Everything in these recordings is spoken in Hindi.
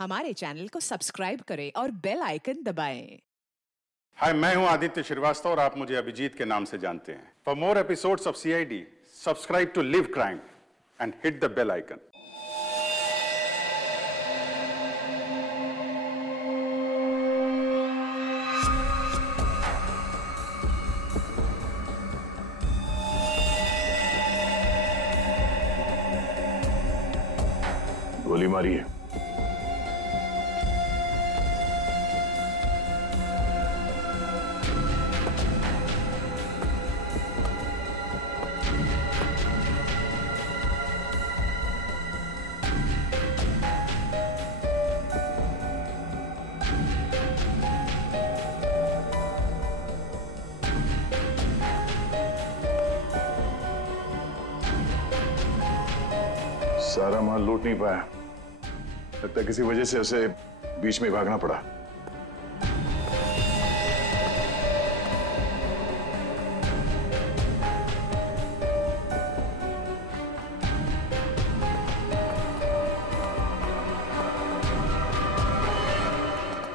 हमारे चैनल को सब्सक्राइब करें और बेल आइकन दबाएं। हाय, मैं हूं आदित्य श्रीवास्तव और आप मुझे अभिजीत के नाम से जानते हैं। For more episodes of CID, subscribe to live crime and hit the bell icon. गोली मारी है। सारा माल लूट नहीं पाया, लगता है किसी वजह से उसे बीच में भागना पड़ा।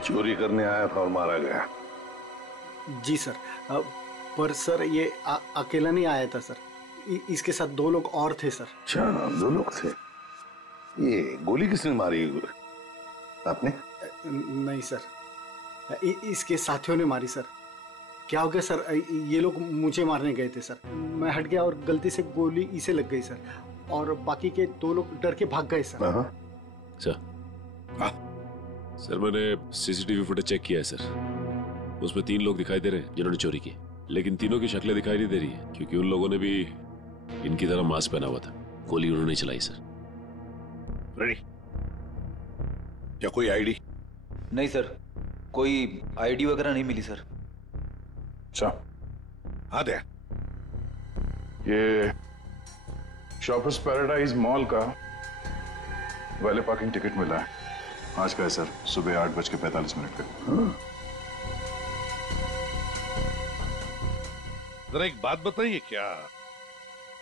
चोरी करने आया था और मारा गया। जी सर, पर सर ये अकेला नहीं आया था सर, इसके साथ दो लोग और थे सर। अच्छा, दो लोग थे। ये गोली किसने मारी? आपने? नहीं सर, इसके साथियों ने मारी सर। क्या हो गया सर, ये लोग मुझे मारने गए थे सर, मैं हट गया और गलती से गोली इसे लग गई सर, और बाकी के दो लोग डर के भाग गए सर। सर मैंने सीसीटीवी फुटेज चेक किया है सर, उसमें 3 लोग दिखाई दे रहे हैं जिन्होंने चोरी की, लेकिन तीनों की शक्लें दिखाई नहीं दे रही है क्योंकि उन लोगों ने भी इनकी तरह मास्क पहना हुआ था। गोली उन्होंने चलाई सर। रेडी? क्या कोई आईडी? नहीं सर, कोई आईडी वगैरह नहीं मिली सर। अच्छा, हाँ दे। ये शॉपर्स पैराडाइज मॉल का वैले पार्किंग टिकट मिला है। आज का है सर, सुबह 8:45 का। जरा एक बात बताइए, क्या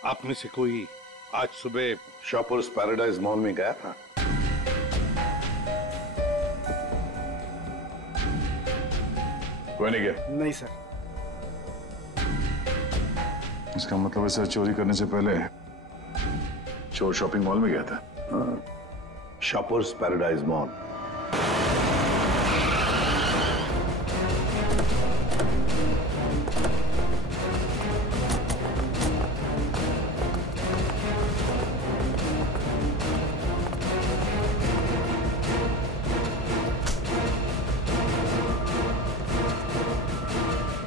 आप में से कोई आज सुबह शॉपर्स पैराडाइज मॉल में गया था? कोई नहीं गया? नहीं सर। इसका मतलब है सर, चोरी करने से पहले चोर शॉपिंग मॉल में गया था। Shoppers paradise mall.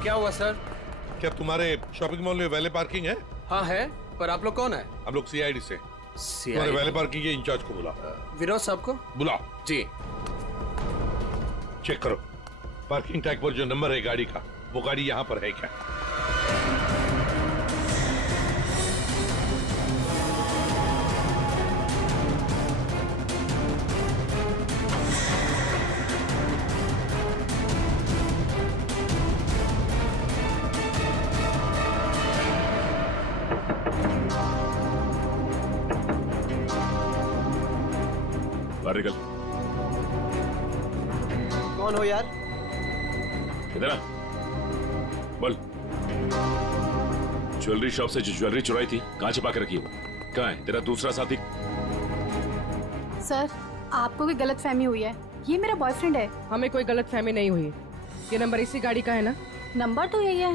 क्या हुआ सर? क्या तुम्हारे शॉपिंग मॉल में वैले पार्किंग है? हाँ है, पर आप लोग कौन है? हम लोग सीआईडी से। तुम्हारे वैले पार्किंग के इंचार्ज को बुलाओ। विनोद साहब को बुलाओ जी। चेक करो पार्किंग टैग पर जो नंबर है गाड़ी का, वो गाड़ी यहाँ पर है क्या? निकल। कौन हो यार? इधर आ, बोल। ज्वेलरी शॉप से जो ज्वेलरी चुराई थी कहाँ छिपा के रखी? वो कहाँ है तेरा दूसरा साथी? सर, आपको कोई गलतफहमी हुई है, ये मेरा बॉयफ्रेंड है। हमें कोई गलतफहमी नहीं हुई। ये नंबर इसी गाड़ी का है ना? नंबर तो यही है,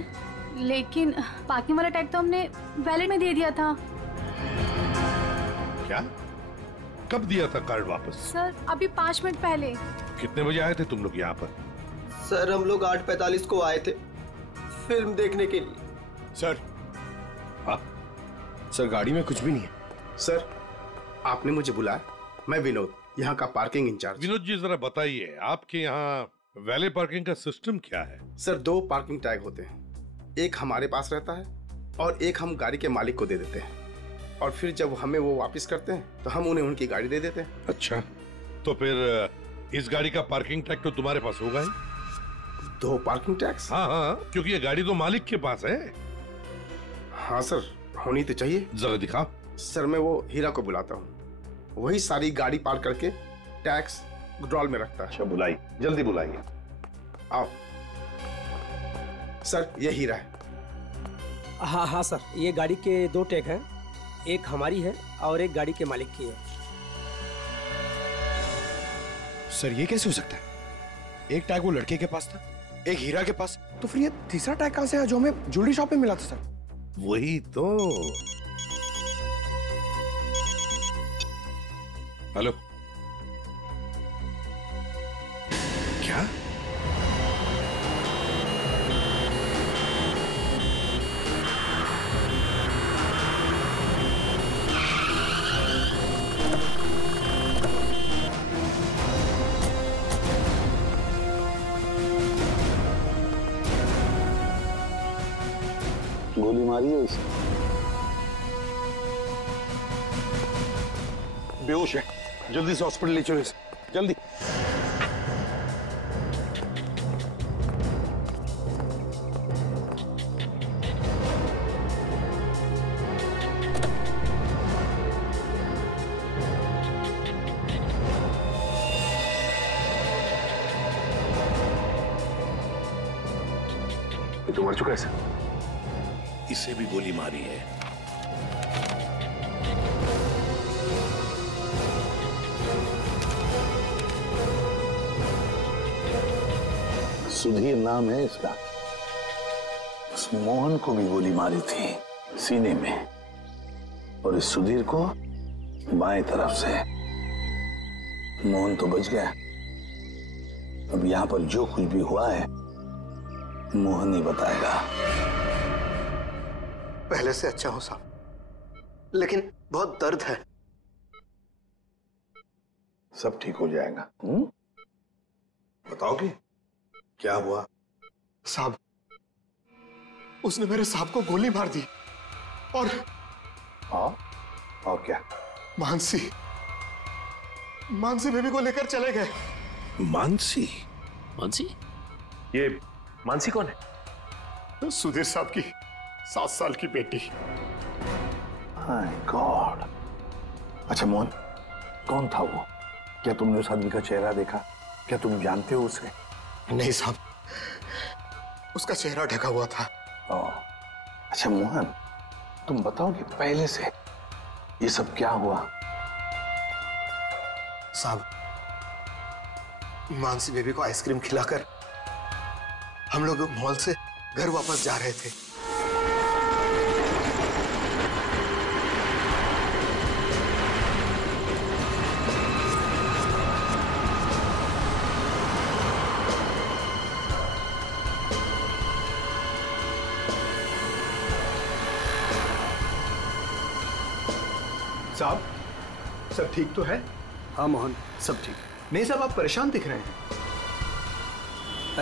लेकिन पार्किंग वाला टैग तो हमने वैलेट में दे दिया था। क्या? कब दिया था कार्ड वापस? सर अभी 5 मिनट पहले। कितने बजे आए थे तुम लोग यहाँ पर? सर हम लोग 8:45 को आए थे फिल्म देखने के लिए। सर, हाँ सर गाड़ी में कुछ भी नहीं है। सर आपने मुझे बुलाया, मैं विनोद, यहाँ का पार्किंग इंचार्ज। विनोद जी जरा बताइए, आपके यहाँ वैले पार्किंग का सिस्टम क्या है? सर 2 पार्किंग टैग होते हैं, एक हमारे पास रहता है और एक हम गाड़ी के मालिक को दे देते हैं, और फिर जब हमें वो वापस करते हैं तो हम उन्हें उनकी गाड़ी दे देते हैं। अच्छा, तो फिर इस गाड़ी का पार्किंग टैग तो तुम्हारे पास होगा ही? 2 पार्किंग टैक्स? हाँ हाँ, क्योंकि ये गाड़ी तो मालिक के पास है। हाँ सर, होनी तो चाहिए। जरा दिखाओ। सर मैं वो हीरा को बुलाता हूँ, वही सारी गाड़ी पार करके टैक्स ड्रॉल में रखता है। अच्छा बुलाई, जल्दी बुलाइए। आओ सर, ये हीरा है। हाँ हाँ सर, ये गाड़ी के 2 टैग हैं, एक हमारी है और एक गाड़ी के मालिक की है। सर ये कैसे हो सकता है? एक टैग वो लड़के के पास था, एक हीरा के पास, तो फिर ये तीसरा टैग कहां से आया जो हमें ज्वेलरी शॉप में मिला था सर? वही तो। हेलो, क्या? गोली मारी है इसे। बेहोश है, जल्दी से हॉस्पिटल ले चलो इसे, जल्दी। ये तो मर चुका है सर। इसे भी गोली मारी है। सुधीर नाम है इसका। उस मोहन को भी गोली मारी थी सीने में, और इस सुधीर को बाएं तरफ से। मोहन तो बच गया। अब यहां पर जो कुछ भी हुआ है मोहन ही बताएगा। पहले से अच्छा हूं साहब, लेकिन बहुत दर्द है। सब ठीक हो जाएगा। बताओगे क्या हुआ? साहब, उसने मेरे साहब को गोली मार दी और क्या? मानसी बेबी को लेकर चले गए। मानसी? मानसी? ये मानसी कौन है? सुधीर साहब की 7 साल की बेटी। My God. अच्छा मोहन, कौन था वो? क्या तुमने उस आदमी का चेहरा देखा? क्या तुम जानते हो उसे? नहीं साहब, उसका चेहरा ढका हुआ था। अच्छा मोहन, तुम बताओगे पहले से ये सब क्या हुआ? साहब, मानसी बेबी को आइसक्रीम खिलाकर हम लोग मॉल से घर वापस जा रहे थे। साहब, सब ठीक तो है? हाँ मोहन, सब ठीक। नहीं साहब, आप परेशान दिख रहे हैं।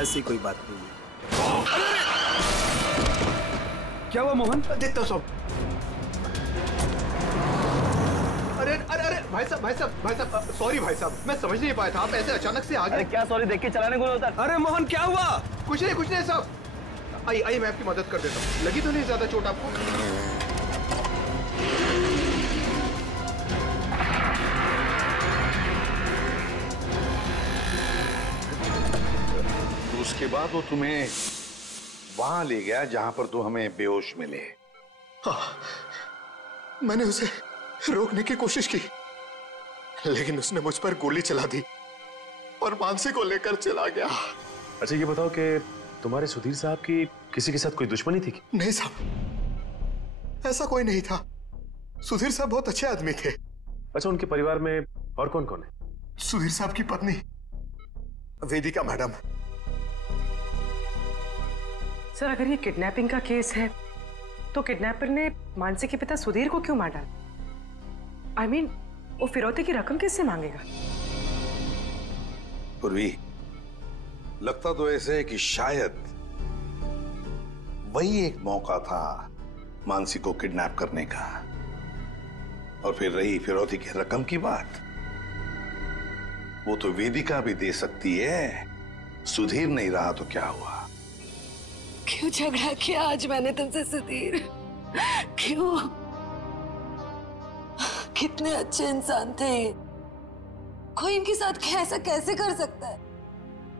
ऐसी कोई बात नहीं है। क्या हुआ मोहन? देखता हूँ साहब। अरे अरे अरे भाई साहब, सॉरी भाई साहब, मैं समझ नहीं पाया था, आप ऐसे अचानक से आ गए। क्या सॉरी, देख के चलाने को होता। अरे मोहन क्या हुआ? कुछ नहीं साहब। आइए मैं आपकी मदद कर देता हूँ। लगी तो नहीं ज्यादा चोट आपको? उसके बाद वो तुम्हें वहां ले गया जहां पर तुम हमें बेहोश मिले। हाँ, मैंने उसे रोकने की कोशिश की, लेकिन उसने मुझ पर गोली चला दी और मानसी को लेकर चला गया। अच्छा ये बताओ कि तुम्हारे सुधीर साहब की किसी के साथ कोई दुश्मनी थी? नहीं साहब, ऐसा कोई नहीं था। सुधीर साहब बहुत अच्छे आदमी थे। अच्छा, उनके परिवार में और कौन कौन है? सुधीर साहब की पत्नी वेदिका मैडम। सर, अगर ये किडनैपिंग का केस है तो किडनैपर ने मानसी के पिता सुधीर को क्यों मार डाला? I mean, वो फिरौती की रकम किससे मांगेगा? पूर्वी, लगता तो ऐसे है कि शायद वही एक मौका था मानसी को किडनैप करने का। और फिर रही फिरौती की रकम की बात, वो तो वेदिका भी दे सकती है। सुधीर नहीं रहा तो क्या हुआ? क्यों झगड़ा किया आज मैंने तुमसे सुधीर? क्यों? कितने अच्छे इंसान थे, कोई इनके साथ ऐसा कैसे कर सकता है?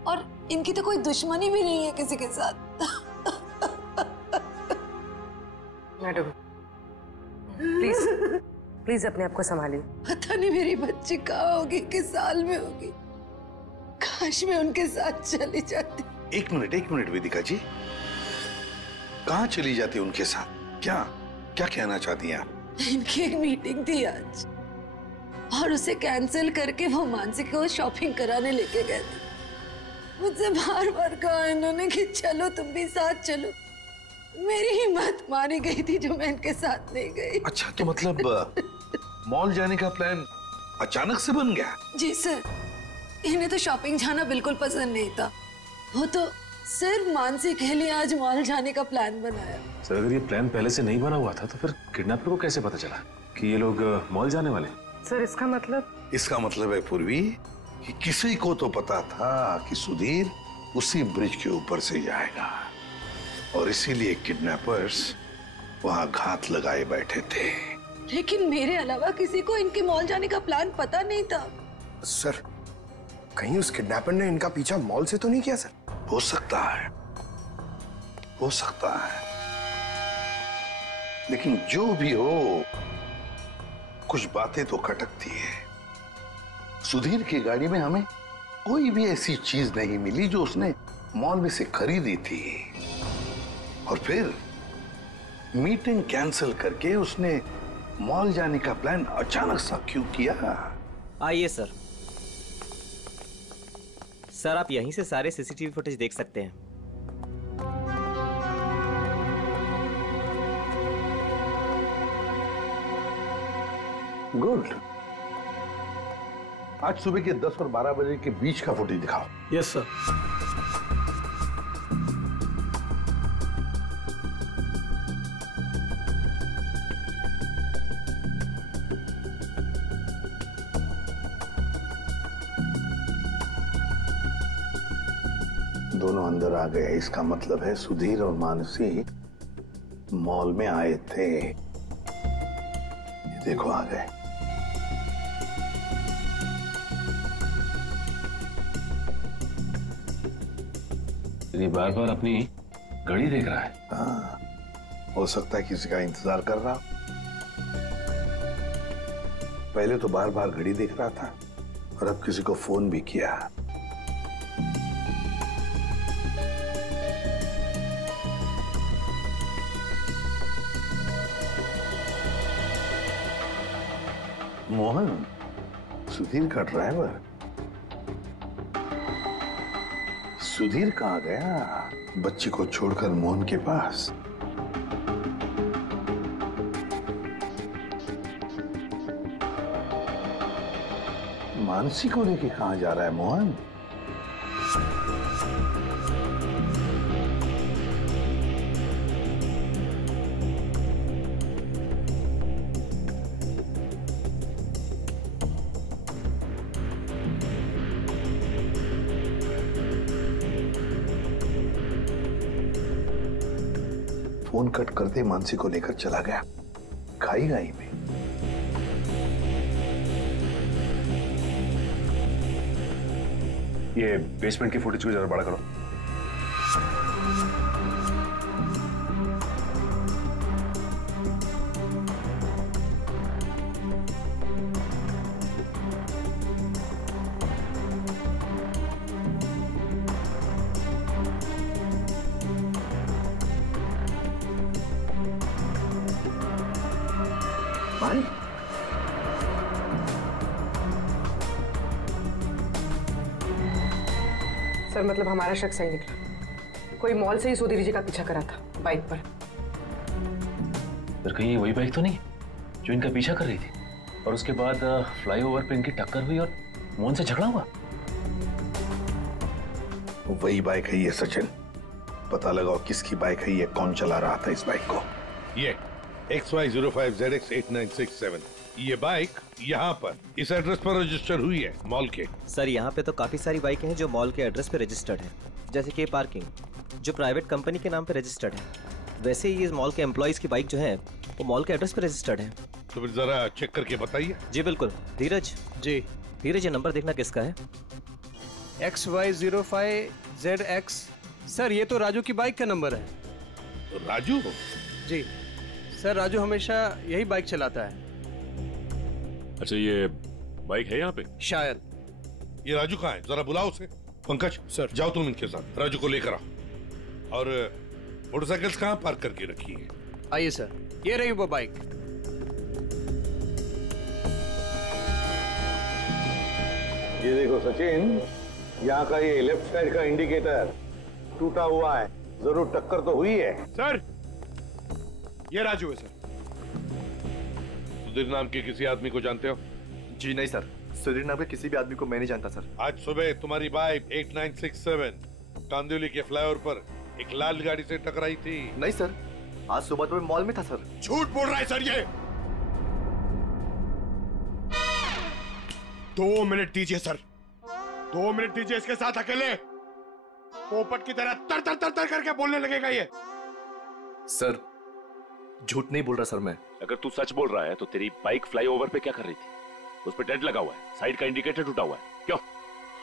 और इनकी तो कोई दुश्मनी भी नहीं है किसी के साथ। मैडम प्लीज प्लीज अपने आप को संभालिए। पता नहीं मेरी बच्ची कहाँ होगी, किस साल में होगी। काश मैं उनके साथ चली जाती। एक मिनट वेदिका जी, कहाँ चली जाती उनके साथ? क्या क्या कहना चाहती हैं आप? इनकी एक मीटिंग थी आज और उसे कैंसिल करके वो मानसी को शॉपिंग कराने लेके गए थे। मुझसे बार बार कहा इन्होंने कि चलो तुम भी साथ चलो। मेरी हिम्मत मारी गई थी जो मैं इनके साथ नहीं गई। अच्छा, तो मतलब मॉल जाने का प्लान अचानक से बन गया? जी सर, इन्हें तो शॉपिंग जाना बिल्कुल पसंद नहीं था। वो तो सिर्फ मानसी के लिए आज मॉल जाने का प्लान बनाया। सर अगर ये प्लान पहले से नहीं बना हुआ था तो फिर किडनैपर को कैसे पता चला कि ये लोग मॉल जाने वाले? सर इसका मतलब है पूर्वी कि किसी को तो पता था कि सुधीर उसी ब्रिज के ऊपर से जाएगा और इसीलिए किडनैपर्स वहां घात लगाए बैठे थे। लेकिन मेरे अलावा किसी को इनके मॉल जाने का प्लान पता नहीं था। सर कहीं उस किडनैपर ने इनका पीछा मॉल से तो नहीं किया? सर हो सकता है, लेकिन जो भी हो कुछ बातें तो खटकती है। सुधीर की गाड़ी में हमें कोई भी ऐसी चीज नहीं मिली जो उसने मॉल में से खरीदी थी, और फिर मीटिंग कैंसिल करके उसने मॉल जाने का प्लान अचानक सा क्यों किया? आइए सर। सर आप यहीं से सारे सीसीटीवी फुटेज देख सकते हैं। गुड। आज सुबह के 10 और 12 बजे के बीच का फुटेज दिखाओ। Yes sir. दोनों अंदर आ गए, इसका मतलब है सुधीर और मानसी मॉल में आए थे। ये देखो आ गए। ये बार बार अपनी घड़ी देख रहा है। हाँ, हो सकता है किसी का इंतजार कर रहा। पहले तो बार बार घड़ी देख रहा था और अब किसी को फोन भी किया। मोहन, सुधीर का ड्राइवर। सुधीर कहाँ गया? बच्ची को छोड़कर मोहन के पास। मानसी को लेके कहाँ जा रहा है मोहन? फोन कट करते मानसी को लेकर चला गया खाई गाई में। ये बेसमेंट की फुटेज को जरा बड़ा करो। सर मतलब हमारा शक सही निकला। कोई मॉल से ही सुधीर जी का पीछा करा था बाइक पर। फिर कहीं वही बाइक तो नहीं जो इनका पीछा कर रही थी और उसके बाद फ्लाईओवर पे इनकी टक्कर हुई और मोहन से झगड़ा हुआ? वही बाइक है ये सचिन। पता लगाओ किसकी बाइक है ये, कौन चला रहा था इस बाइक को। ये XY05ZX8967 ये बाइक यहाँ पर इस एड्रेस पर रजिस्टर हुई है मॉल के। सर यहाँ पे तो काफी सारी बाइकें हैं जो मॉल के एड्रेस पे रजिस्टर्ड है, जैसे कि पार्किंग जो प्राइवेट कंपनी के नाम पे रजिस्टर्ड है। वैसे ही इस मॉल के एम्प्लॉइज की बाइक जो है वो मॉल के एड्रेस पे रजिस्टर्ड है। तो फिर जरा चेक करके बताइए। जी बिल्कुल। धीरज जी धीरज, ये नंबर देखना किसका है? XY05ZX। सर ये तो राजू की बाइक का नंबर है। राजू? जी सर, राजू हमेशा यही बाइक चलाता है। अच्छा, ये बाइक है यहाँ पे? शायद। ये राजू कहाँ है? जरा बुलाओ उसे। पंकज सर, जाओ तुम इनके साथ, राजू को लेकर आओ। और मोटरसाइकिल्स कहाँ पार्क करके रखी है? आइए सर, ये रही वो बाइक। ये देखो सचिन, यहाँ का ये लेफ्ट साइड का इंडिकेटर टूटा हुआ है, जरूर टक्कर तो हुई है। सर, ये राजू है सर। सुधीर नाम के किसी आदमी को जानते हो? जी नहीं सर, सुधीर नाम के किसी भी आदमी को मैं नहीं जानता सर। आज सुबह तुम्हारी बाइक 8967 कांदिवली के फ्लाईओवर पर एक लाल गाड़ी से टकराई थी। नहीं सर, आज सुबह तो मैं मॉल में था सर। झूठ बोल रहा है सर ये। 2 मिनट दीजिए सर, 2 मिनट दीजिए। इसके साथ अकेले पोपट की तरह तर तर तर तर करके बोलने लगेगा ये। सर झूठ नहीं बोल रहा सर मैं। अगर तू सच बोल रहा है तो तेरी बाइक फ्लाईओवर पे क्या कर रही थी? उस पे डेंट लगा हुआ है, साइड का इंडिकेटर टूटा हुआ है, क्यों?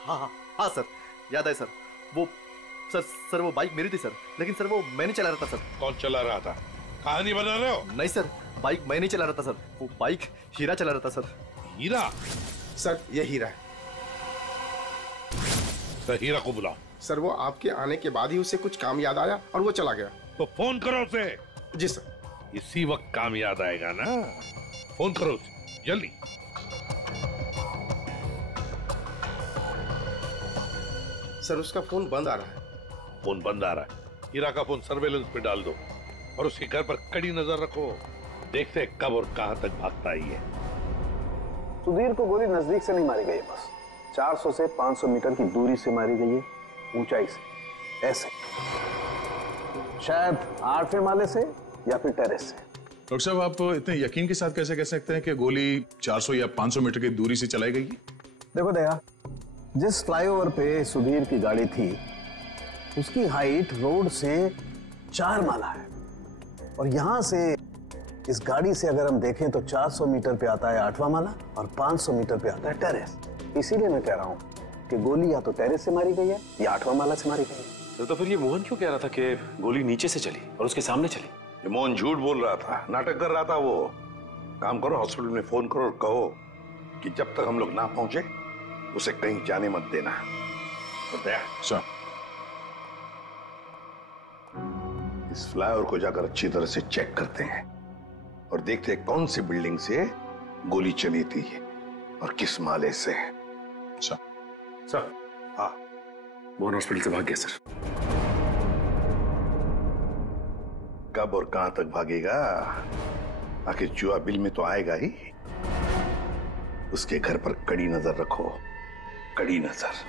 हाँ सर, याद है सर। वो सर वो बाइक मेरी थी सर, लेकिन सर वो मैं नहीं चला रहा था सर। कौन चला रहा था? कहानी बना रहे हो? नहीं सर, बाइक मैं नहीं चला रहा था सर, वो बाइक हीरा चला रहा था सर। हीरा? सर ये हीरा है। सर हीरा को बुलाओ। सर वो आपके आने के बाद ही उसे कुछ काम याद आया और वो चला गया। तो फोन करो उसे। जी सर। इसी वक्त काम याद आएगा ना, फोन करो उसे जल्दी। सर उसका फोन बंद आ रहा है। फोन बंद आ रहा है? हीरा का फोन सर्वेलेंस पे डाल दो और उसके घर पर कड़ी नजर रखो। देखते हैं कब और कहां तक भागता है ये। सुधीर को गोली नजदीक से नहीं मारी गई है, बस 400 से 500 मीटर की दूरी से मारी गई है, ऊंचाई से, ऐसे शायद 8वें माले से या फिर टेरेस से। डॉक्टर साहब, आप इतने यकीन के साथ कैसे कह सकते हैं कि गोली 400 या 500 मीटर की दूरी से चलाई गई? देखो दया, जिस फ्लाईओवर पे सुधीर की गाड़ी थी उसकी हाइट रोड से 4 माला है, और यहां से इस गाड़ी से अगर हम देखें तो 400 मीटर पे आता है 8वां माला और 500 मीटर पे आता है टेरेस। इसीलिए मैं कह रहा हूं कि गोली या तो टेरेस से मारी गई है या 8वां माला से मारी गई है। तो फिर ये मोहन क्यों कह रहा था कि गोली नीचे से चली और उसके सामने चली? ये मोहन झूठ बोल रहा था, नाटक कर रहा था वो। काम करो, हॉस्पिटल में फोन करो और कहो कि जब तक हम लोग ना पहुंचे उसे कहीं जाने मत देना। बताया सर। इस फ्लाईओवर को जाकर अच्छी तरह से चेक करते हैं और देखते हैं कौन सी बिल्डिंग से गोली चली थी और किस माले से। सर। हाँ, मोहन हॉस्पिटल से भाग गया सर। कब और कहां तक भागेगा? आखिर जुआ बिल में तो आएगा ही। उसके घर पर कड़ी नजर रखो, कड़ी नजर।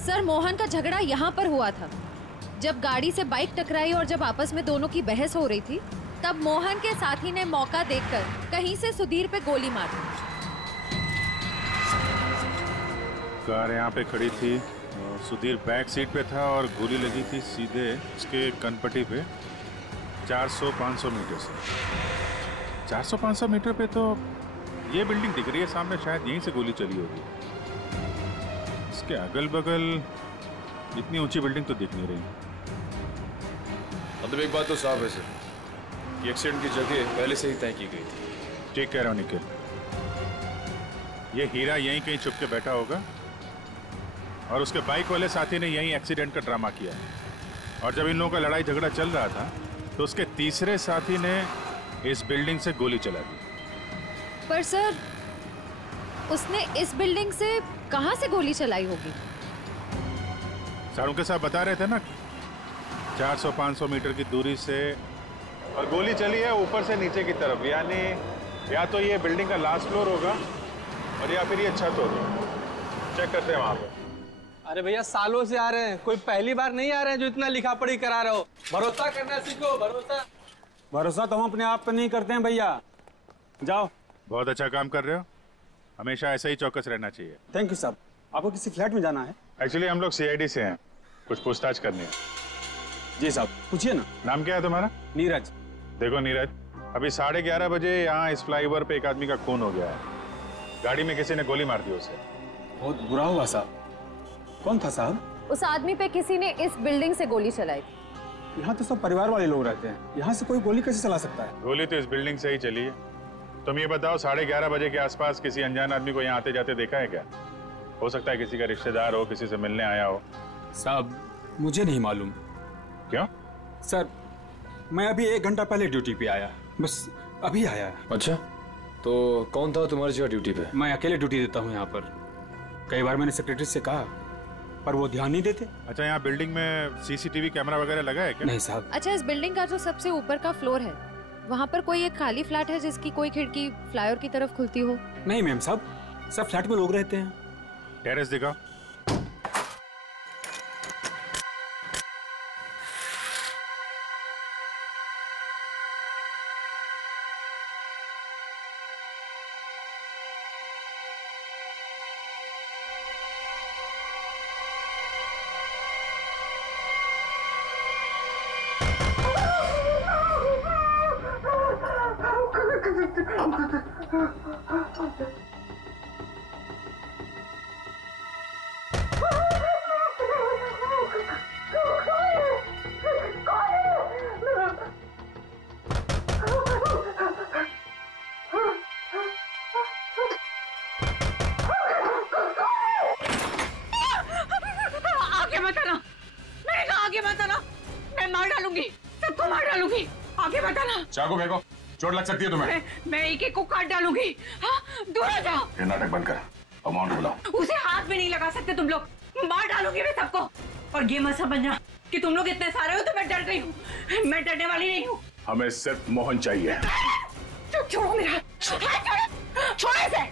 सर, मोहन का झगड़ा यहाँ पर हुआ था। जब गाड़ी से बाइक टकराई और जब आपस में दोनों की बहस हो रही थी, तब मोहन के साथी ने मौका देखकर कहीं से सुधीर पे गोली मार दी। कार यहाँ पे खड़ी थी और सुधीर बैक सीट पे था और गोली लगी थी सीधे उसके कनपट्टी पे 400-500 मीटर से। 400-500 मीटर पे तो ये बिल्डिंग दिख रही है सामने, शायद यहीं से गोली चली होगी। इसके अगल बगल इतनी ऊंची बिल्डिंग तो दिख नहीं रही। मतलब एक बात तो साफ है सर, ये एक्सीडेंट की जगह पहले से ही तय की गई थी। ठीक कह रहा हूँ निखिल, ये हीरा यहीं कहीं छुप के बैठा होगा और उसके बाइक वाले साथी ने यहीं एक्सीडेंट का ड्रामा किया। और जब इन लोगों का लड़ाई झगड़ा चल रहा था तो उसके तीसरे साथी ने इस बिल्डिंग से गोली चला दी। पर सर, उसने इस बिल्डिंग से कहां से गोली चलाई होगी? सारू के साथ बता रहे थे ना 400-500 मीटर की दूरी से और गोली चली है ऊपर से नीचे की तरफ, यानी या तो ये बिल्डिंग का लास्ट फ्लोर होगा और या फिर ये छत होगी। चेक करते हैं वहां पे। अरे भैया सालों से आ रहे हैं, कोई पहली बार नहीं आ रहे हैं जो इतना लिखा पढ़ी करा रहे हो। भरोसा करना सीखो, भरोसा। भरोसा तो हम अपने आप पे नहीं करते हैं भैया। जाओ। बहुत अच्छा काम कर रहे हो, हमेशा ऐसा ही चौकस रहना चाहिए। थैंक यू साहब। आपको किसी फ्लैट में जाना है? एक्चुअली हम लोग CID से हैं, कुछ पूछताछ करनी है। जी साहब, पूछिए ना। नाम क्या है तुम्हारा? नीरज। देखो नीरज, अभी 11:30 बजे यहाँ इस फ्लाईओवर पे एक आदमी का खून हो गया है। गाड़ी में किसी ने गोली मार दी उसे। बहुत बुरा हुआ साहब। कौन था साहब? उस आदमी पे किसी ने इस बिल्डिंग से गोली चलाई। यहाँ तो सब परिवार वाले लोग रहते हैं, यहाँ से कोई गोली कैसे चला सकता है? गोली तो इस बिल्डिंग से ही चली है। तुम ये बताओ 11:30 बजे के आसपास किसी अनजान आदमी को यहाँ आते जाते देखा है क्या? हो सकता है किसी का रिश्तेदार हो, किसी से मिलने आया हो। साहब मुझे नहीं मालूम। क्यों? सर मैं अभी 1 घंटा पहले ड्यूटी पे आया, बस अभी आया। अच्छा, तो कौन था तुम्हारी जगह ड्यूटी पे? मैं अकेले ड्यूटी देता हूँ यहाँ पर। कई बार मैंने सेक्रेटरी से कहा पर वो ध्यान नहीं देते। अच्छा, यहाँ बिल्डिंग में CCTV कैमरा वगैरह लगा है क्या? नहीं साहब। अच्छा, इस बिल्डिंग का जो सबसे ऊपर का फ्लोर है वहाँ पर कोई एक खाली फ्लैट है जिसकी कोई खिड़की फ्लाईओवर की तरफ खुलती हो? नहीं मैम साहब, सब फ्लैट में लोग रहते हैं। टेरेस दिखाओ। चाकू फेंको, चोट लग सकती है तुम्हें। मैं एक को काट डालूंगी। हाँ, दूर हो जाओ। ये नाटक बंद कर, अमाउंट बुलाओ। उसे हाथ भी नहीं लगा सकते तुम लोग, मार डालूंगी मैं सबको। और ये मत समझना कि तुम लोग इतने सारे हो तो मैं डर गई हूँ। मैं डरने वाली नहीं हूँ। हमें सिर्फ मोहन चाहिए। छोड़ो मेरा हाथ, छोड़ो इसे।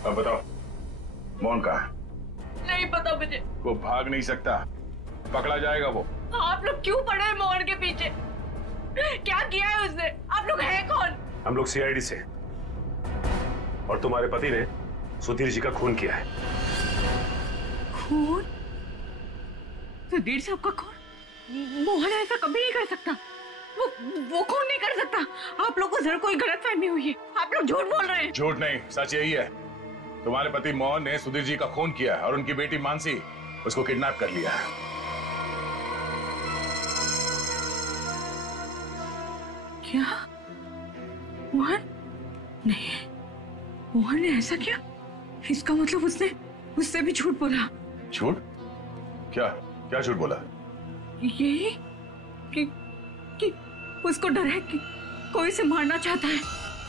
अब बताओ मोहन कहाँ है? नहीं पता मुझे। वो भाग नहीं सकता, पकड़ा जाएगा वो। आप लोग क्यों पड़े हैं मोहन के पीछे? क्या किया है उसने? आप लोग हैं कौन? हम लोग CID से, और तुम्हारे पति ने सुधीर जी का खून किया है। खून? सुधीर साहब का खून? मोहन ऐसा कभी नहीं कर सकता। वो खून नहीं कर सकता। आप लोग को जरा कोई गलतफहमी हुई है। आप लोग झूठ बोल रहे हैं। झूठ नहीं, सच यही है। तुम्हारे पति मोहन ने सुधीर जी का खून किया है और उनकी बेटी मानसी उसको किडनैप कर लिया है। क्या? मोहन? नहीं, मोहन ने ऐसा किया? इसका मतलब उसने उससे भी झूठ बोला। झूठ? क्या क्या झूठ बोला? यही कि उसको डर है कि कोई उसे मारना चाहता है,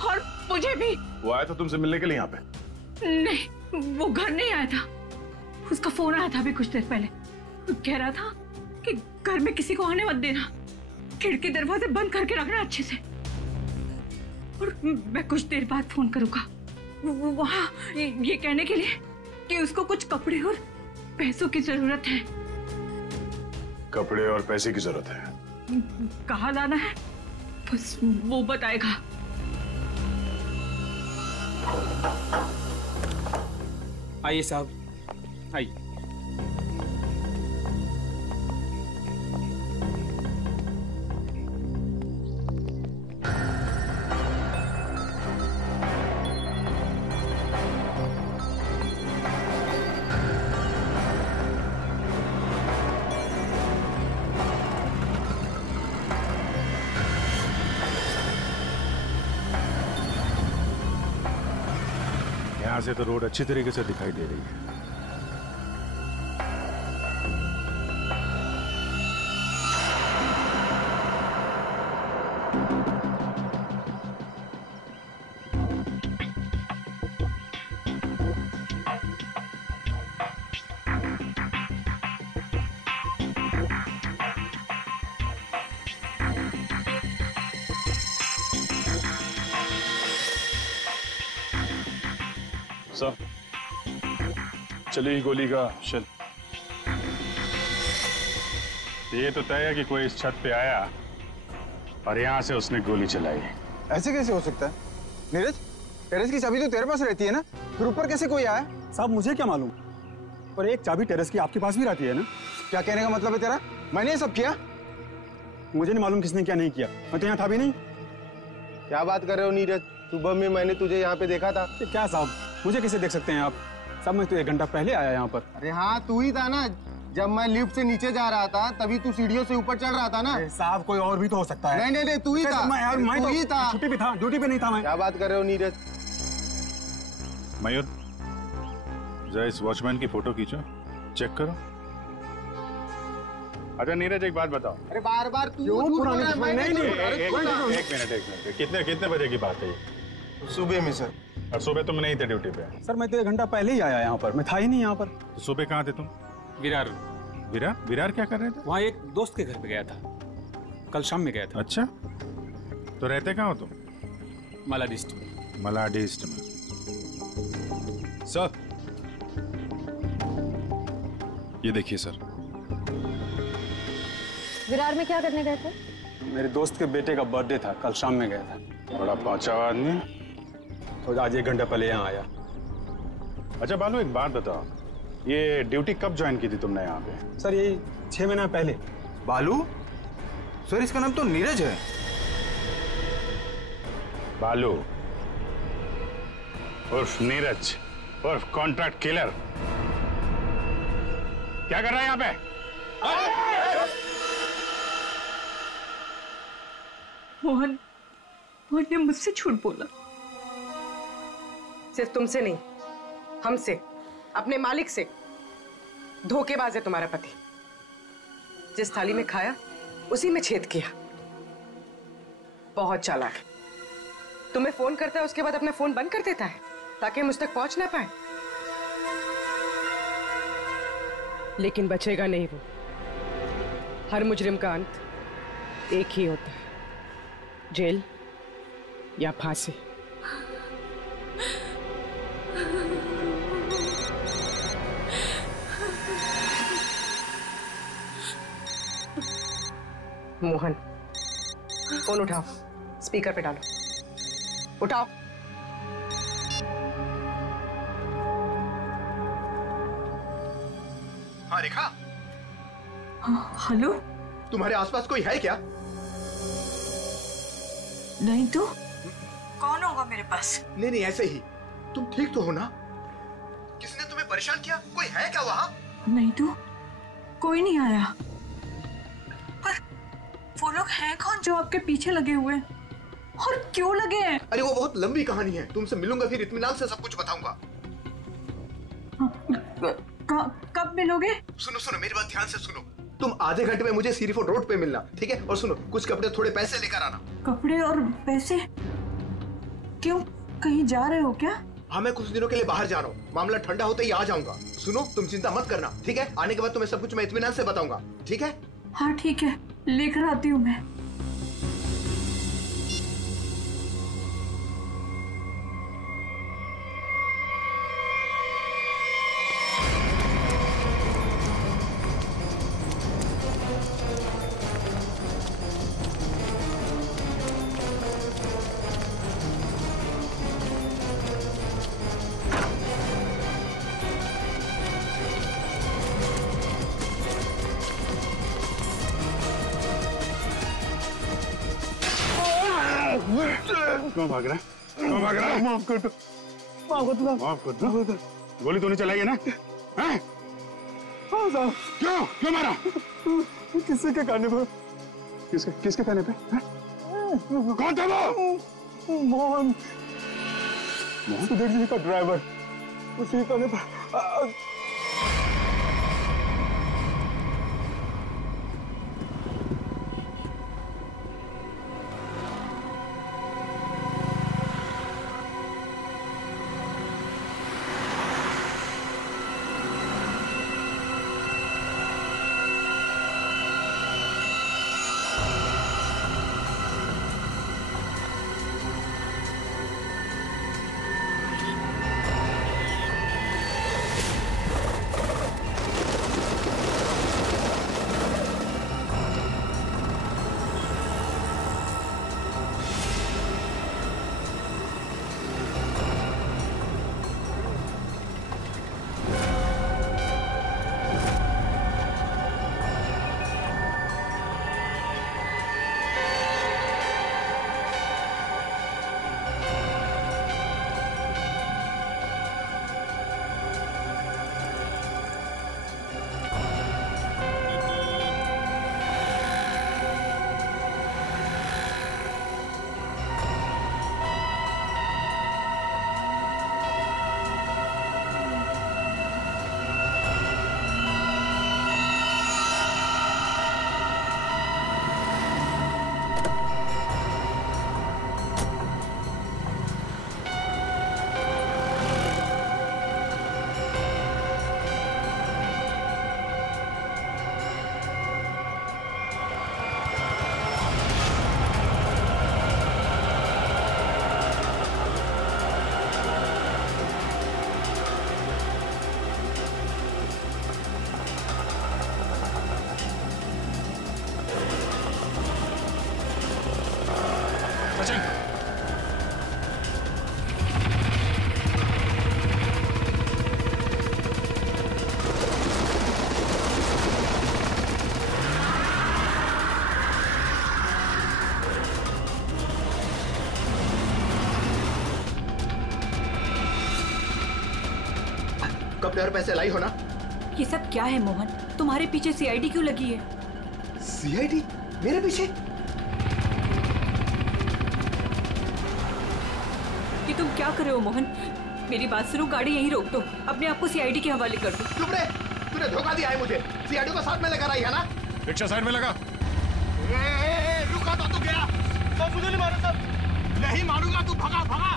और मुझे भी। वो आया था तुमसे मिलने के लिए यहाँ पे? नहीं, वो घर नहीं आया था। उसका फोन आया था अभी कुछ देर पहले। वो कह रहा था कि घर में किसी को आने मत देना, खिड़की दरवाजे बंद करके रखना अच्छे से, और मैं कुछ देर बाद फोन करूंगा। वहाँ ये कहने के लिए कि उसको कुछ कपड़े और पैसों की जरूरत है। कपड़े और पैसे की जरूरत है? कहाँ लाना है बस वो बताएगा। आइए साहब, आइए। यहाँ से तो रोड अच्छी तरीके से दिखाई दे रही है। साहब, चली गोली का शेल। ये तो तय है कि कोई इस छत पे आया और यहाँ से उसने गोली चलाई। ऐसे कैसे हो सकता है? नीरज, टेरेस की चाबी तो तेरे पास रहती है ना, फिर ऊपर कैसे कोई आया? साहब मुझे क्या मालूम, पर एक चाबी टेरेस की आपके पास भी रहती है ना। क्या कहने का मतलब है तेरा? मैंने ये सब किया? मुझे नहीं मालूम किसने क्या नहीं किया, मैं तो यहाँ था भी नहीं। क्या बात कर रहे हो नीरज? सुबह में मैंने तुझे यहाँ पे देखा था। क्या साहब, मुझे कैसे देख सकते हैं आप? साहब मैं तो 1 घंटा पहले आया यहाँ पर। अरे हाँ, तू ही था ना। जब मैं लिफ्ट से नीचे जा रहा था तभी तू सीढ़ियों से ऊपर चढ़ रहा था ना। साहब कोई और भी तो हो सकता है। नहीं, तू ही था। मैं तू ही था। छुट्टी पे था, ड्यूटी पे नहीं था मैं। क्या बात कर रहे हो नीरज? मयूर, जरा इस वॉचमैन की फोटो खींचो, चेक करो। अच्छा नीरज, एक बात बताओ। अरे बार बार तू क्यों पुरानी दुश्मनी? नहीं, एक मिनट। कितने बजे की बात है ये? सुबह में सर। और सुबह तुम नहीं थे ड्यूटी पे? सर मैं तो 1 घंटा पहले ही आया यहाँ पर, मैं था ही नहीं यहाँ पर। तो सुबह कहाँ थे तुम? विरार क्या कर रहे थे? वहाँ एक दोस्त के घर पे गया था, कल शाम में गया था। अच्छा, तो रहते कहाँ हो तुम? मलाडिस्ट में। सर ये देखिए सर। विरार में क्या करने गए थे? मेरे दोस्त के बेटे का बर्थडे था, कल शाम में गया था। बड़ा पहुंचा आदमी, तो आज 1 घंटा पहले यहाँ आया। अच्छा बालू, एक बात बताओ, ये ड्यूटी कब ज्वाइन की थी तुमने यहाँ पे? सर ये 6 महीना पहले। बालू? सर इसका नाम तो नीरज है। बालू उर्फ नीरज उर्फ कॉन्ट्रैक्ट किलर, क्या कर रहा है यहाँ पे? मोहन ने मुझसे झूठ बोला। सिर्फ तुमसे नहीं, हमसे, अपने मालिक से। धोखेबाज है तुम्हारा पति। जिस थाली में खाया उसी में छेद किया। बहुत चालाक है। तुम्हें फोन करता है, उसके बाद अपना फोन बंद कर देता है ताकि मुझ तक पहुंच ना पाए। लेकिन बचेगा नहीं वो। हर मुजरिम का अंत एक ही होता है, जेल या फांसी। मोहन, फोन उठाओ, स्पीकर पे डालो। उठाओ। हाँ रेखा। हेलो, तुम्हारे आसपास कोई है क्या? नहीं तो कौन होगा मेरे पास? नहीं ऐसे ही। तुम ठीक तो हो ना? किसने तुम्हें परेशान किया? कोई है क्या वहाँ? नहीं तो कोई नहीं आया। पर वो लोग हैं कौन जो आपके पीछे लगे हुए हैं? और क्यों लगे हैं? अरे वो बहुत लंबी कहानी है, तुमसे मिलूंगा फिर इत्मीनान से सब कुछ बताऊंगा। कब मिलोगे? सुनो मेरी बात ध्यान से सुनो। तुम आधे घंटे में मुझे सीरीफोर्ड रोड पे मिलना, ठीक है? और सुनो, कुछ कपड़े थोड़े पैसे लेकर आना। कपड़े और पैसे? क्यों, कहीं जा रहे हो क्या? हाँ मैं कुछ दिनों के लिए बाहर जा रहा हूँ, मामला ठंडा होते ही आ जाऊंगा। सुनो तुम चिंता मत करना, ठीक है? आने के बाद तुम्हें सब कुछ मैं इत्मीनान से बताऊंगा, ठीक है? हाँ ठीक है, लेकर आती हूँ मैं। क्यों भाग रहा है? माफ कर दो। गोली तो नहीं चलाई है ना? हैं? हाँ साहब। क्यों मारा? किसके कहने पर? किसके कहने पे? कौन था वो? मोहन सुधीर जी का ड्राइवर, उसी कहने पर। हफ्ते और पैसे लाई हो ना? ये सब क्या है मोहन? तुम्हारे पीछे सीआईडी क्यों लगी है? सीआईडी मेरे पीछे? ये तुम क्या कर रहे हो मोहन? मेरी बात सुनो, गाड़ी यहीं रोक दो, अपने आप को सीआईडी के हवाले कर दो। चुप रे, तूने धोखा दिया है मुझे। सीआईडी को साथ में लेकर आई है ना? रिक्शा साइड में लगा। रुका तो तू गया। तो मुझे नहीं मारो सब। नहीं मारूंगा, तू भगा भगा।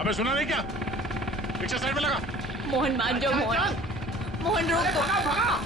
अबे सुना नहीं क्या? रिक्शा साइड में लगा। मोहन मान जाओ मोहन। मोहन रोक दो। भगा भगा।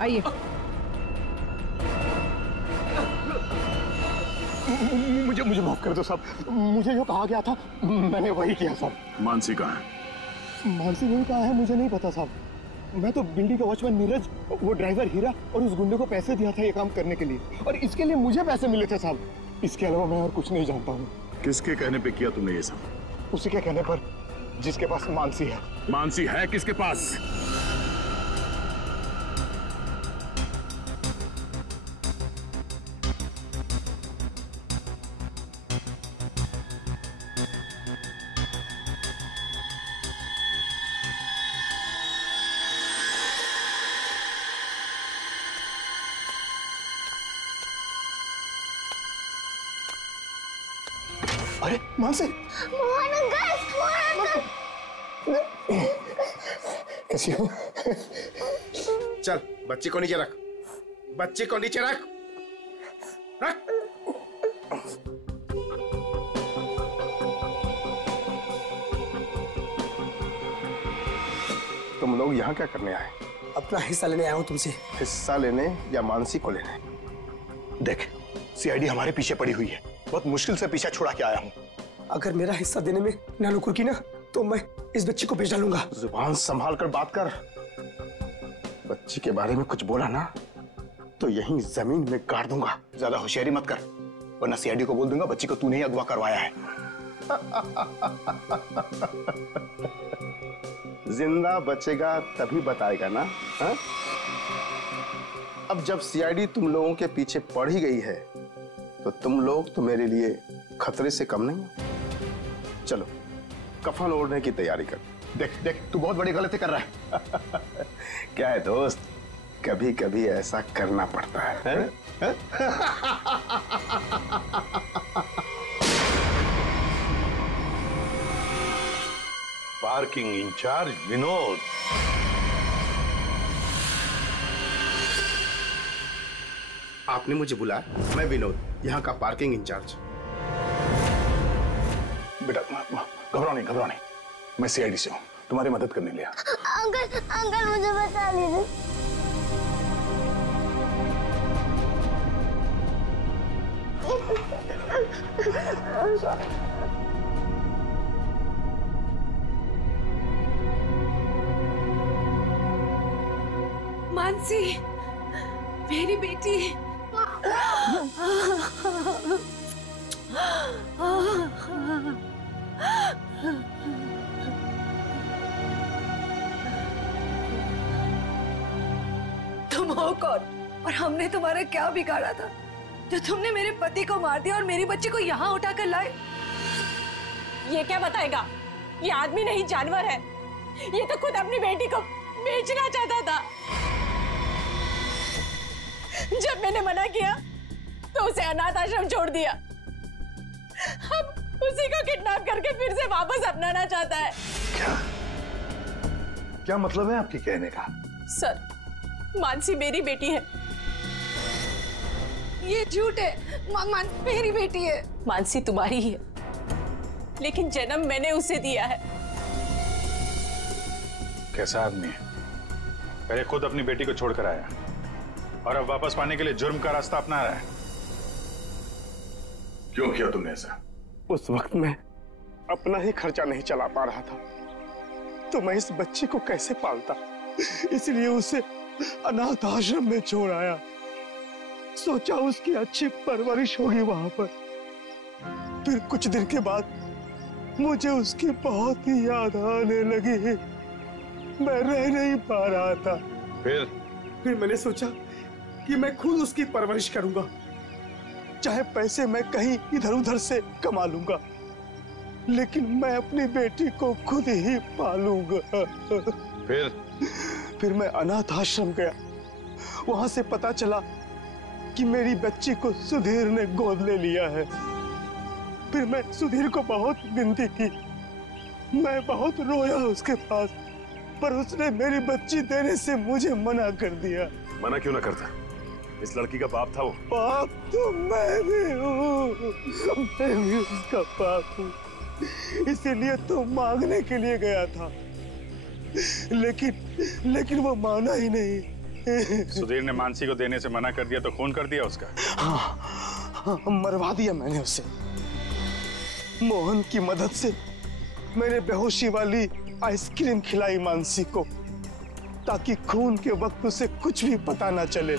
आइए। मुझे माफ कर दो साहब, मुझे जो कहा गया था मैंने वही किया साहब। मानसी कहाँ है? मानसी नहीं कहा है, मुझे नहीं पता साहब। मैं तो बिल्डिंग का वॉचमैन नीरज, वो ड्राइवर हीरा और उस गुंडे को पैसे दिया था ये काम करने के लिए, और इसके लिए मुझे पैसे मिले थे साहब। इसके अलावा मैं और कुछ नहीं जानता हूँ। किसके कहने पे किया तुमने ये सब? उसी के कहने पर, जिसके पास मानसी है। मानसी है किसके पास? अरे मानसी! मोहन अंकल! कैसी हो? चल बच्ची को नीचे रख, बच्ची को नीचे रख, रख। तुम लोग यहाँ क्या करने आए? अपना हिस्सा लेने आया हूँ तुमसे। हिस्सा लेने या मानसी को लेने? देख, सीआईडी हमारे पीछे पड़ी हुई है, बहुत मुश्किल से पीछा छुड़ा के आया हूँ। अगर मेरा हिस्सा देने में ना नुकुर की ना, तो मैं इस बच्ची को भेज डालूंगा। जुबान संभाल कर बात कर। बच्ची के बारे में कुछ बोला ना तो यहीं जमीन में गाड़ दूंगा। ज्यादा होशियारी मत कर, वरना सीआईडी को बोल दूंगा बच्ची को तूने ही अगवा करवाया है। जिंदा बचेगा तभी बताएगा ना? हा? अब जब सीआईडी तुम लोगों के पीछे पड़ ही गई है तो तुम लोग तो मेरे लिए खतरे से कम नहीं। चलो कफन ओढ़ने की तैयारी कर। देख देख, तू बहुत बड़ी गलती कर रहा है। क्या है दोस्त, कभी कभी ऐसा करना पड़ता है? Parking incharge Vinod. आपने मुझे बुलाया? मैं विनोद, यहाँ का पार्किंग इंचार्ज। बेटा घबराओ नहीं, घबराओ नहीं, मैं सीआईडी से हूँ, तुम्हारी मदद करने लिया। अंकल अंकल मुझे बचा लीजिए। मानसी, मेरी बेटी। तुम हो कौन और हमने तुम्हारा क्या बिगाड़ा था जो तुमने मेरे पति को मार दिया और मेरी बच्ची को यहाँ उठा कर लाए? ये क्या बताएगा? ये आदमी नहीं जानवर है। ये तो खुद अपनी बेटी को बेचना चाहता था। जब मैंने मना किया तो उसे अनाथ आश्रम छोड़ दिया। अब उसी को किडनैप करके फिर से वापस अपनाना चाहता है। क्या मतलब है आपके कहने का? सर, मानसी मेरी बेटी है। ये झूठ है। मेरी बेटी है। मानसी तुम्हारी ही है, लेकिन जन्म मैंने उसे दिया है। कैसा आदमी है? पहले खुद अपनी बेटी को छोड़कर आया और अब वापस पाने के लिए जुर्म का रास्ता अपना रहा है। क्यों किया तुमने ऐसा? उस वक्त मैं अपना ही खर्चा नहीं चला पा रहा था तो मैं इस बच्ची को कैसे पालता? इसलिए उसे अनाथ आश्रम में छोड़ आया। सोचा उसकी अच्छी परवरिश होगी वहां पर। फिर कुछ दिन के बाद मुझे उसकी बहुत ही याद आने लगी। मैं रह नहीं पा रहा था। फिर मैंने सोचा कि मैं खुद उसकी परवरिश करूंगा, चाहे पैसे मैं कहीं इधर उधर से कमा लूंगा, लेकिन मैं अपनी बेटी को खुद ही पालूंगा। फिर मैं अनाथ आश्रम गया। वहां से पता चला कि मेरी बच्ची को सुधीर ने गोद ले लिया है। फिर मैं सुधीर को बहुत विनती की, मैं बहुत रोया उसके पास, पर उसने मेरी बच्ची देने से मुझे मना कर दिया। मना क्यों ना करता? इस लड़की का बाप था वो। बाप तो मैं भी हूँ, मैं भी उसका बाप हूँ, इसीलिए तो मांगने के लिए गया था, लेकिन वो माना ही नहीं। सुधीर ने मानसी को देने से मना कर दिया तो खून कर दिया उसका? हाँ, मरवा दिया मैंने उसे। मोहन की मदद से मैंने बेहोशी वाली आइसक्रीम खिलाई मानसी को, ताकि खून के वक्त उसे कुछ भी पता ना चले,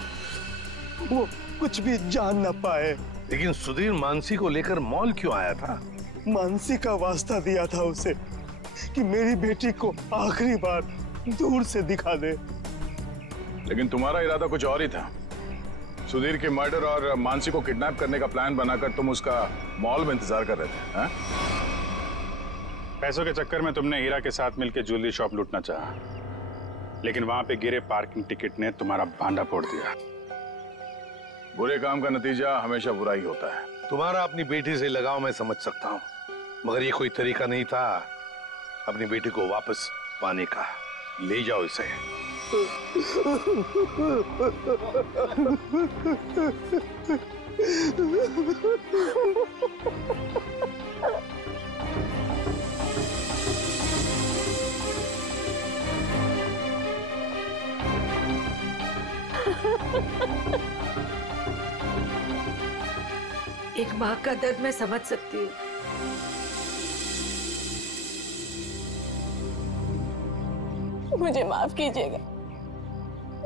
वो कुछ भी जान ना पाए। लेकिन सुधीर मानसी को लेकर मॉल क्यों आया था? मानसी का वास्ता दिया था उसे कि मेरी बेटी को आखिरी बार दूर से दिखा दे। लेकिन तुम्हारा इरादा कुछ और ही था। सुधीर के मर्डर और मानसी को किडनैप करने का प्लान बनाकर तुम उसका मॉल में इंतजार कर रहे थे, हाँ? पैसों के चक्कर में तुमने हीरा के साथ मिलकर ज्वेलरी शॉप लूटना चाहा, लेकिन वहां पे गिरे पार्किंग टिकट ने तुम्हारा भांडा फोड़ दिया। बुरे काम का नतीजा हमेशा बुरा ही होता है। तुम्हारा अपनी बेटी से लगाव मैं समझ सकता हूँ, मगर ये कोई तरीका नहीं था अपनी बेटी को वापस पाने का। ले जाओ इसे। एक माँ का दर्द मैं समझ सकती हूँ। मुझे माफ कीजिएगा,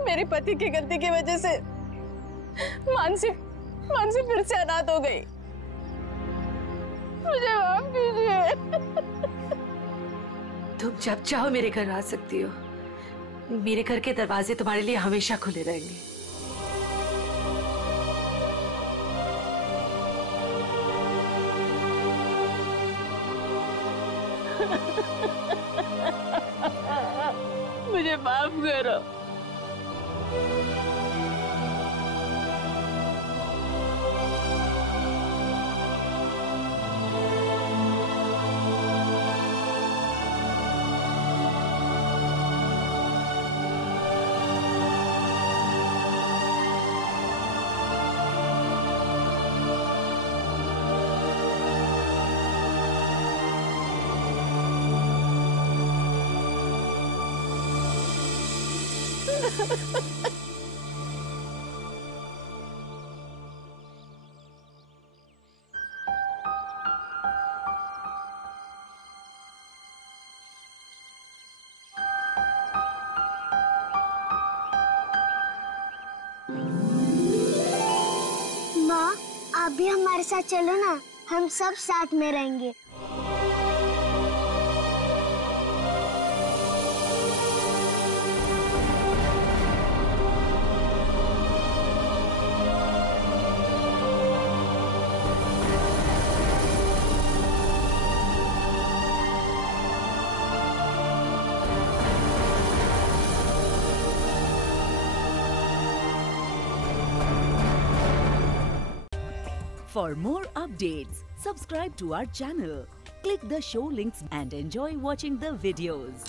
मेरे पति की गलती की वजह से मानसी फिर से अनाथ हो गई। मुझे माफ कीजिए। तुम जब चाहो मेरे घर आ सकती हो। मेरे घर के दरवाजे तुम्हारे लिए हमेशा खुले रहेंगे। मुझे माफ करो। माँ, आप भी हमारे साथ चलो ना, हम सब साथ में रहेंगे। For more updates, subscribe to our channel, click the show links and enjoy watching the videos.